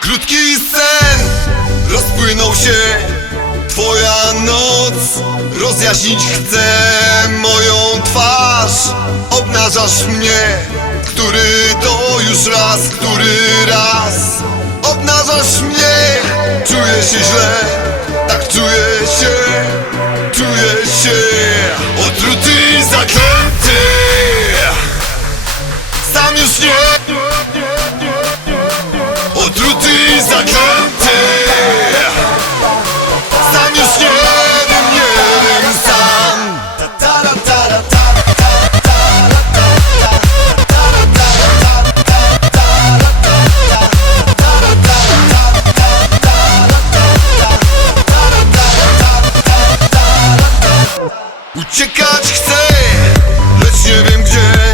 Krótki sen rozpłynął się Twoja noc rozjaśnić chce moją twarz. Obnażasz mnie, który to już raz, który raz. Obnażasz mnie, się źle, tak czuję się, czuję się. Otruty i zaklęty, sam już nie Uciekać chcę, lecz nie wiem gdzie.